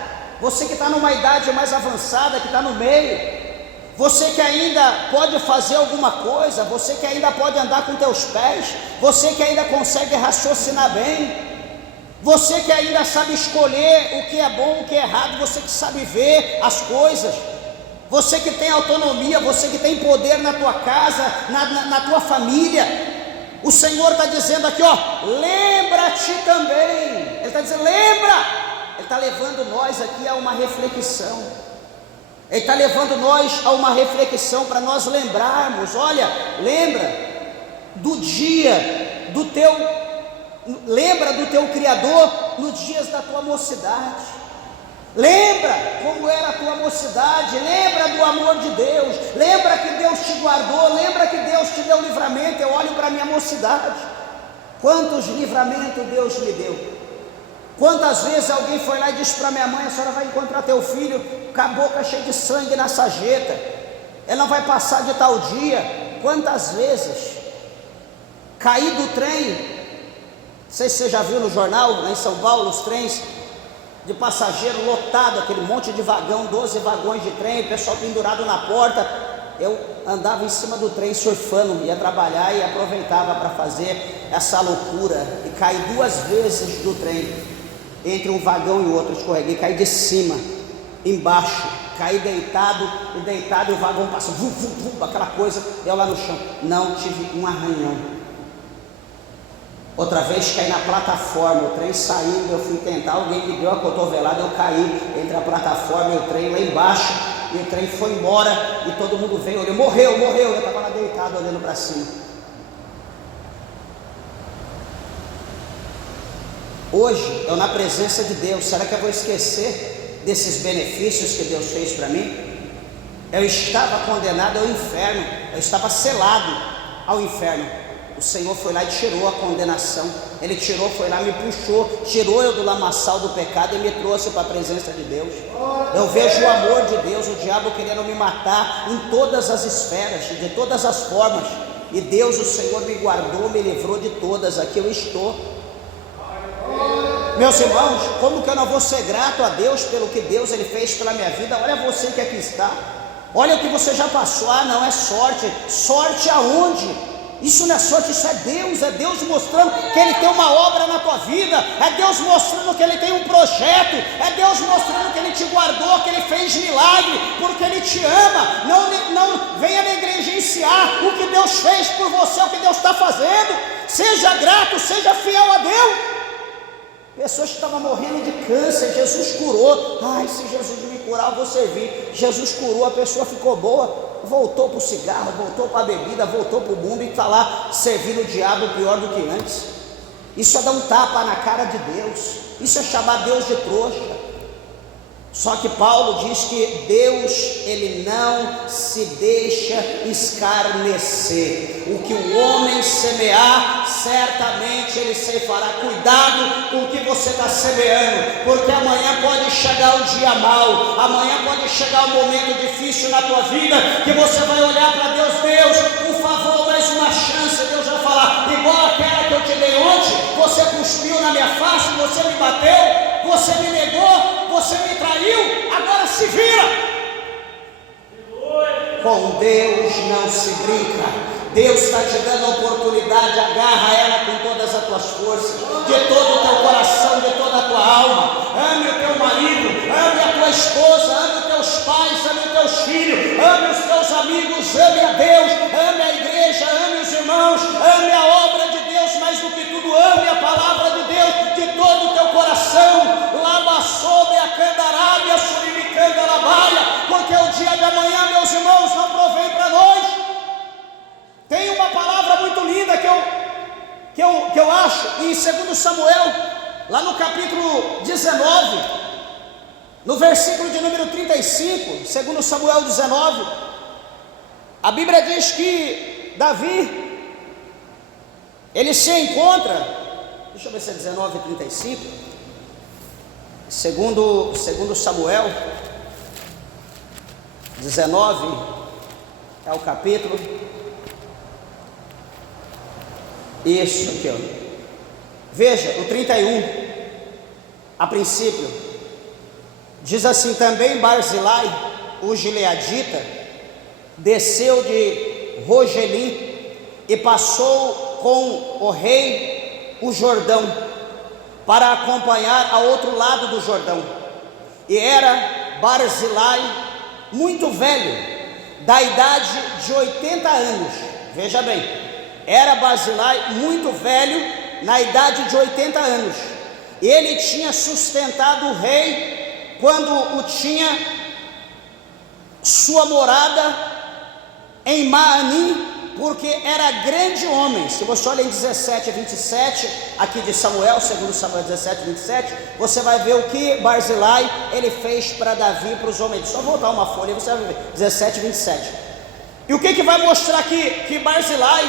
você que está numa idade mais avançada, que está no meio, você que ainda pode fazer alguma coisa, você que ainda pode andar com teus pés, você que ainda consegue raciocinar bem, você que ainda sabe escolher o que é bom, o que é errado, você que sabe ver as coisas, você que tem autonomia, você que tem poder na tua casa, na tua família. O Senhor está dizendo aqui, ó, lembra-te também. Ele está dizendo, lembra. Ele está levando nós aqui a uma reflexão. Ele está levando nós a uma reflexão para nós lembrarmos. Olha, lembra do dia do teu... Lembra do teu Criador nos dias da tua mocidade. Lembra como era a tua mocidade. Lembra do amor de Deus. Lembra que Deus te guardou. Lembra que Deus te deu livramento. Eu olho para a minha mocidade, quantos livramentos Deus me deu. Quantas vezes alguém foi lá e disse para minha mãe: a senhora vai encontrar teu filho com a boca cheia de sangue na sarjeta, ele não vai passar de tal dia. Quantas vezes caí do trem. Não sei se você já viu no jornal, lá em São Paulo, os trens de passageiro lotado, aquele monte de vagão, 12 vagões de trem, o pessoal pendurado na porta. Eu andava em cima do trem surfando, ia trabalhar e aproveitava para fazer essa loucura, e caí 2 vezes do trem, entre um vagão e outro, escorreguei, caí de cima, embaixo, caí deitado, e o vagão passou, aquela coisa, eu lá no chão, não tive um arranhão. Outra vez caí na plataforma, o trem saindo, eu fui tentar, alguém me deu a cotovelada, eu caí entre a plataforma e o trem lá embaixo, e o trem foi embora, e todo mundo veio, olhou, morreu, eu estava lá deitado olhando para cima. Hoje, eu na presença de Deus, será que eu vou esquecer desses benefícios que Deus fez para mim? Eu estava condenado ao inferno, eu estava selado ao inferno. O Senhor foi lá e tirou a condenação. Ele tirou, foi lá, me puxou, tirou eu do lamaçal do pecado e me trouxe para a presença de Deus. Eu vejo o amor de Deus, o diabo querendo me matar em todas as esferas, de todas as formas, e Deus, o Senhor, me guardou, me livrou de todas. Aqui eu estou. Meus irmãos, como que eu não vou ser grato a Deus pelo que Deus ele fez pela minha vida? Olha você que aqui está. Olha o que você já passou. Ah, não é sorte. Sorte aonde? Isso não é sorte, isso é Deus mostrando que Ele tem uma obra na tua vida, é Deus mostrando que Ele tem um projeto, é Deus mostrando que Ele te guardou, que Ele fez milagre, porque Ele te ama. Não venha negligenciar o que Deus fez por você, o que Deus está fazendo. Seja grato, seja fiel a Deus. Pessoas que estavam morrendo de câncer, Jesus curou. Ai, se Jesus me curar, eu vou servir. Jesus curou, a pessoa ficou boa, voltou para o cigarro, voltou para a bebida, voltou para o mundo e está lá servindo o diabo pior do que antes. Isso é dar um tapa na cara de Deus, isso é chamar Deus de trouxa. Só que Paulo diz que Deus, Ele não se deixa escarnecer. O que o homem semear, certamente ele ceifará. Cuidado com o que você está semeando, porque amanhã pode chegar um dia mau, amanhã pode chegar um momento difícil na tua vida, que você vai olhar para Deus: Deus, por favor, mais uma chance. Deus vai falar: igual aquela que eu te dei ontem, você cuspiu na minha face, você me bateu, você me negou, você me traiu, agora se vira. Com Deus não se brinca. Deus está te dando a oportunidade, agarra ela com todas as tuas forças, de todo o teu coração, de toda a tua alma. Ame o teu marido, ame a tua esposa, ame os teus pais, ame os teus filhos, ame os teus amigos, ame a Deus, ame a igreja, ame os irmãos, ame a obra de Deus, mais do que tudo, ame a palavra de Deus de todo o teu coração. Lava sobre a candarábia, suribicanda labaia, porque o dia de amanhã, meus irmãos, não provém para nós. Tem uma palavra muito linda que eu acho em 2 Samuel, lá no capítulo 19, no versículo de número 35, 2 Samuel 19, a Bíblia diz que Davi, ele se encontra, deixa eu ver se é 19 e 35, segundo Samuel 19, é o capítulo. Isso aqui, ó. Veja, o 31, a princípio, diz assim: também Barzilai, o gileadita, desceu de Rogelim e passou com o rei o Jordão, para acompanhar ao outro lado do Jordão. E era Barzilai muito velho, da idade de 80 anos. Veja bem, era Barzilai muito velho, na idade de 80 anos. Ele tinha sustentado o rei quando o tinha sua morada em Maanim, porque era grande homem. Se você olha em 17 a 27, aqui de Samuel, 2 Samuel 17 a 27, você vai ver o que Barzilai ele fez para Davi e para os homens. Só voltar uma folha, você vai ver, 17 a 27. E o que vai mostrar aqui? Que Barzilai,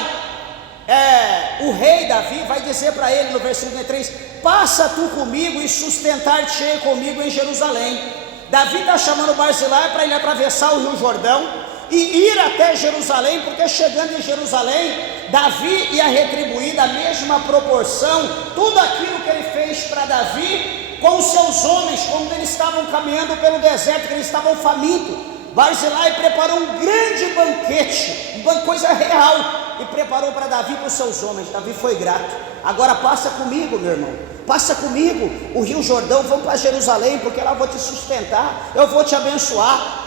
o rei Davi vai dizer para ele no versículo 3: passa tu comigo e sustentar-te-ei comigo em Jerusalém. Davi está chamando Barzilai para ele atravessar o rio Jordão e ir até Jerusalém, porque chegando em Jerusalém, Davi ia retribuir da mesma proporção tudo aquilo que ele fez para Davi com os seus homens, quando eles estavam caminhando pelo deserto, que eles estavam famintos. Barzilai preparou um grande banquete, uma coisa real, e preparou para Davi e para os seus homens. Davi foi grato. Agora passa comigo, meu irmão, passa comigo o rio Jordão, vamos para Jerusalém, porque lá eu vou te sustentar, eu vou te abençoar.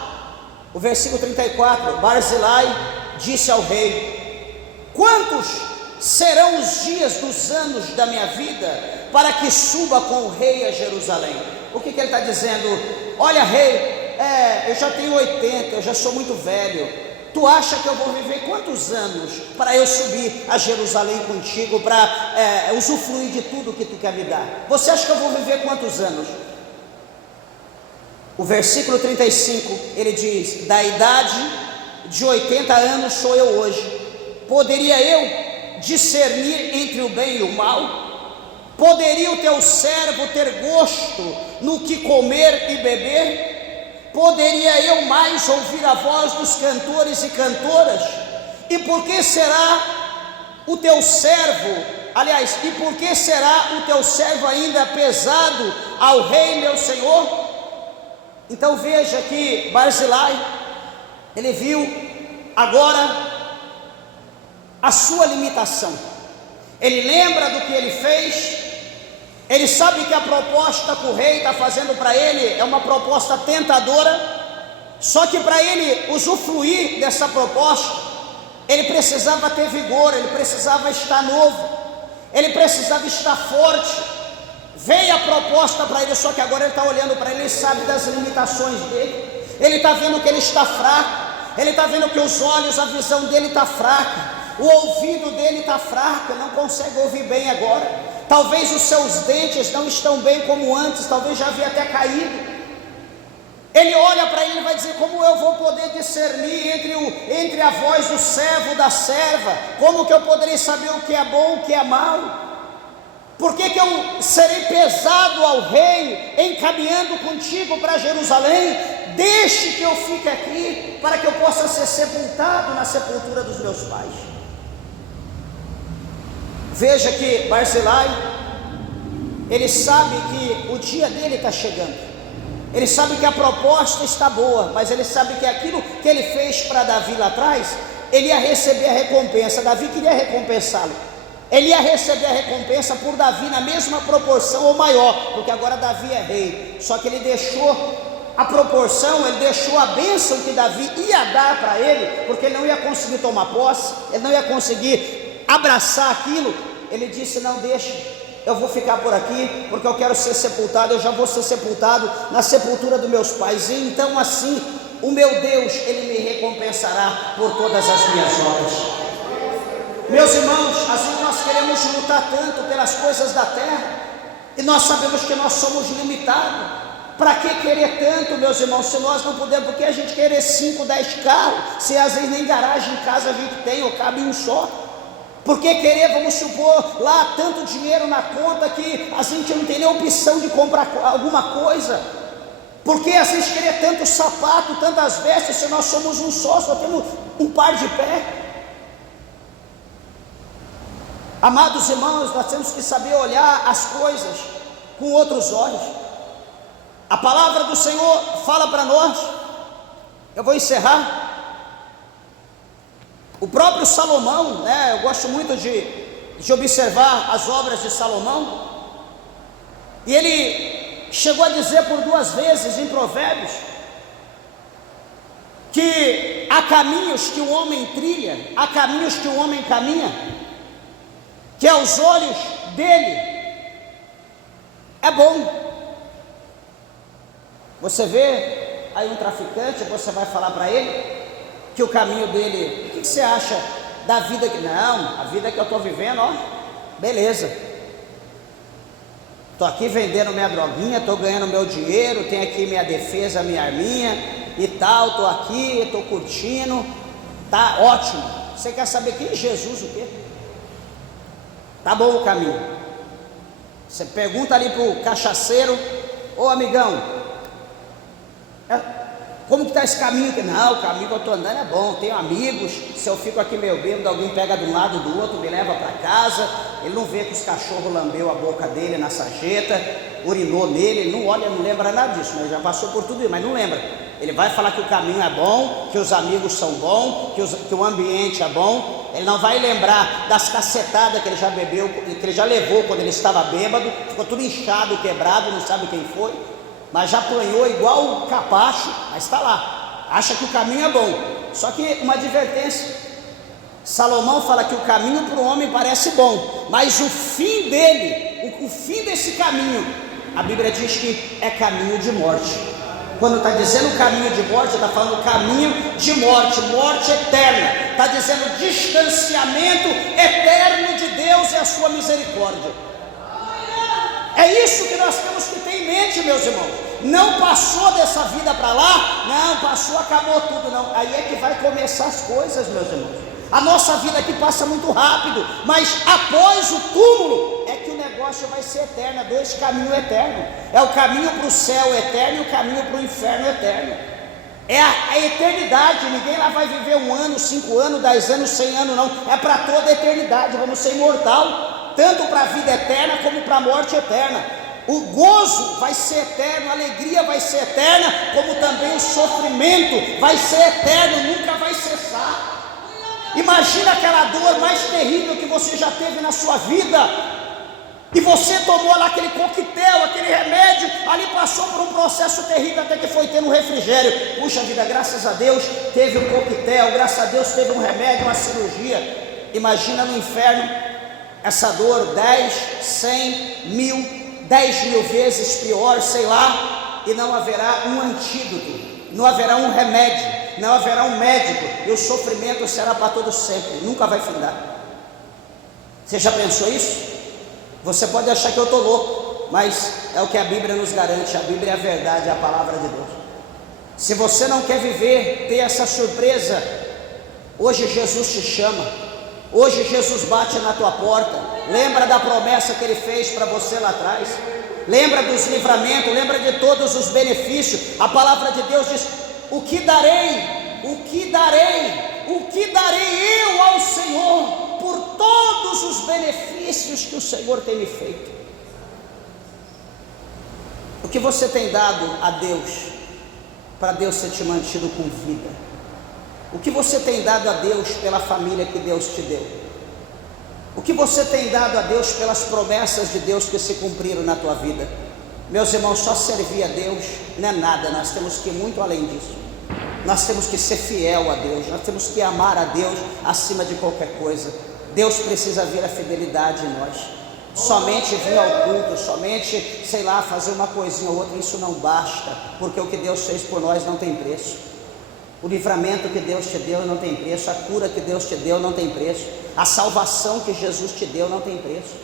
O versículo 34, Barzilai disse ao rei: quantos serão os dias dos anos da minha vida, para que suba com o rei a Jerusalém? O que ele está dizendo? Olha, rei, eu já tenho 80, eu já sou muito velho. Tu acha que eu vou viver quantos anos para eu subir a Jerusalém contigo, para usufruir de tudo que tu quer me dar? Você acha que eu vou viver quantos anos? O versículo 35, ele diz: da idade de 80 anos sou eu hoje. Poderia eu discernir entre o bem e o mal? Poderia o teu servo ter gosto no que comer e beber? Poderia eu mais ouvir a voz dos cantores e cantoras? E por que será o teu servo, e por que será o teu servo ainda pesado ao rei meu senhor? Então veja que Barzilai, Ele viu agora a sua limitação. Ele lembra do que ele fez. Ele sabe que a proposta que o rei está fazendo para ele é uma proposta tentadora. Só que para ele usufruir dessa proposta, ele precisava ter vigor, ele precisava estar novo, ele precisava estar forte. Veio a proposta para ele, só que agora ele está olhando para ele, ele sabe das limitações dele. Ele está vendo que ele está fraco, ele está vendo que os olhos, a visão dele está fraca, o ouvido dele está fraco, ele não consegue ouvir bem agora. Talvez os seus dentes não estão bem como antes, talvez já havia até caído. Ele olha para ele e vai dizer: como eu vou poder discernir entre a voz do servo, da serva? Como que eu poderei saber o que é bom, o que é mal? Por que eu serei pesado ao rei, encaminhando contigo para Jerusalém? Deixe que eu fique aqui, para que eu possa ser sepultado na sepultura dos meus pais. Veja que Barzilai, ele sabe que o dia dele está chegando. Ele sabe que a proposta está boa, mas ele sabe que aquilo que ele fez para Davi lá atrás, ele ia receber a recompensa. Davi queria recompensá-lo. Ele ia receber a recompensa por Davi na mesma proporção ou maior, porque agora Davi é rei. Só que ele deixou a proporção, ele deixou a bênção que Davi ia dar para ele, porque ele não ia conseguir tomar posse, ele não ia conseguir abraçar aquilo. Ele disse: não, deixa, eu vou ficar por aqui, porque eu quero ser sepultado, eu já vou ser sepultado na sepultura dos meus pais, e então assim, o meu Deus, Ele me recompensará por todas as minhas obras. Meus irmãos, às vezes nós queremos lutar tanto pelas coisas da terra, e nós sabemos que nós somos limitados. Para que querer tanto, meus irmãos, se nós não podemos? Porque a gente querer 5, 10 carros, se às vezes nem garagem em casa a gente tem, ou cabe um só. Por que querer, vamos supor, lá tanto dinheiro na conta que a gente não tem nem opção de comprar alguma coisa? Por que às vezes querer tanto sapato, tantas vestes, se nós somos um só temos um par de pé? Amados irmãos, nós temos que saber olhar as coisas com outros olhos. A palavra do Senhor fala para nós. Eu vou encerrar. O próprio Salomão, né, eu gosto muito de observar as obras de Salomão, e ele chegou a dizer por 2 vezes em Provérbios, que há caminhos que o homem trilha, há caminhos que o homem caminha, que aos olhos dele é bom. Você vê aí um traficante, você vai falar para ele que o caminho dele, o que você acha da vida que... Não, a vida que eu estou vivendo, ó, beleza, estou aqui vendendo minha droguinha, estou ganhando meu dinheiro, tenho aqui minha defesa, minha arminha e tal, estou aqui, estou curtindo, tá ótimo. Você quer saber quem é Jesus, o quê? Tá bom o caminho. Você pergunta ali para o cachaceiro: ô amigão, como que está esse caminho aqui? Não, o caminho que eu estou andando é bom, tenho amigos, se eu fico aqui meio bêbado, alguém pega de um lado do outro, me leva para casa, ele não vê que os cachorros lambeu a boca dele na sarjeta, urinou nele, ele não olha, não lembra nada disso, mas já passou por tudo isso, mas não lembra. Ele vai falar que o caminho é bom, que os amigos são bons, que o ambiente é bom. Ele não vai lembrar das cacetadas que ele já bebeu, que ele já levou quando ele estava bêbado, ficou tudo inchado, quebrado, não sabe quem foi, mas já apanhou igual o capacho, mas está lá, acha que o caminho é bom. Só que uma advertência, Salomão fala que o caminho para o homem parece bom, mas o fim dele, o fim desse caminho, a Bíblia diz que é caminho de morte. Quando está dizendo caminho de morte, está falando caminho de morte, morte eterna, está dizendo distanciamento eterno de Deus e a sua misericórdia. É isso que nós temos que ter em mente, meus irmãos. Não passou dessa vida para lá, não, passou, acabou tudo, não. Aí é que vai começar as coisas, meus irmãos. A nossa vida aqui passa muito rápido, mas após o túmulo é que o negócio vai ser eterno. É 2 caminhos eternos. É o caminho para o céu eterno e o caminho para o inferno eterno. É a eternidade. Ninguém lá vai viver 1 ano, 5 anos, 10 anos, 100 anos, não. É para toda a eternidade. Vamos ser imortal, tanto para a vida eterna como para a morte eterna. O gozo vai ser eterno, a alegria vai ser eterna, como também o sofrimento vai ser eterno, nunca vai cessar. Imagina aquela dor mais terrível que você já teve na sua vida, e você tomou lá aquele coquetel, aquele remédio, ali passou por um processo terrível até que foi tendo um refrigério. Puxa vida, graças a Deus teve um coquetel, graças a Deus teve um remédio, uma cirurgia. Imagina no inferno essa dor 10, 100, 1000, 10.000 vezes pior, sei lá, e não haverá um antídoto, não haverá um remédio, não haverá um médico, e o sofrimento será para todo sempre, nunca vai findar. Você já pensou isso? Você pode achar que eu estou louco, mas é o que a Bíblia nos garante. A Bíblia é a verdade, é a palavra de Deus. Se você não quer viver, ter essa surpresa, hoje Jesus te chama, hoje Jesus bate na tua porta. Lembra da promessa que Ele fez para você lá atrás, lembra dos livramentos, lembra de todos os benefícios. A palavra de Deus diz: o que darei eu ao Senhor por todos os benefícios que o Senhor tem me feito? O que você tem dado a Deus para Deus ter te mantido com vida? O que você tem dado a Deus pela família que Deus te deu? O que você tem dado a Deus pelas promessas de Deus que se cumpriram na tua vida? Meus irmãos, só servir a Deus não é nada, nós temos que ir muito além disso. Nós temos que ser fiel a Deus, nós temos que amar a Deus acima de qualquer coisa. Deus precisa ver a fidelidade em nós. Somente vir ao culto, somente, sei lá, fazer uma coisinha ou outra, isso não basta, porque o que Deus fez por nós não tem preço. O livramento que Deus te deu não tem preço, a cura que Deus te deu não tem preço, a salvação que Jesus te deu não tem preço.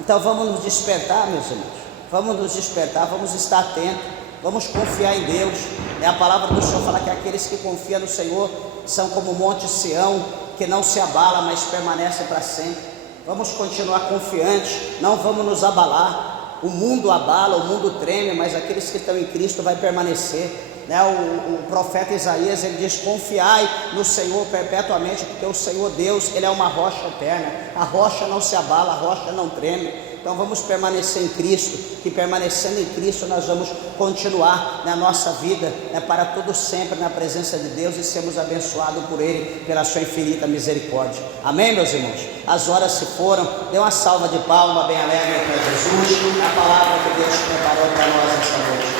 Então vamos nos despertar, meus irmãos, vamos nos despertar, vamos estar atentos, vamos confiar em Deus. A palavra do Senhor fala que aqueles que confiam no Senhor são como o monte Sião, que não se abala, mas permanece para sempre. Vamos continuar confiantes, não vamos nos abalar. O mundo abala, o mundo treme, mas aqueles que estão em Cristo vai permanecer. O profeta Isaías, ele diz: confiai no Senhor perpetuamente, porque o Senhor Deus, Ele é uma rocha eterna, a rocha não se abala, a rocha não treme. Então vamos permanecer em Cristo, que permanecendo em Cristo nós vamos continuar na nossa vida, para todo sempre na presença de Deus, e sermos abençoados por Ele, pela sua infinita misericórdia. Amém, meus irmãos? As horas se foram, dê uma salva de palmas bem alegre para Jesus, a palavra que Deus preparou para nós esta noite.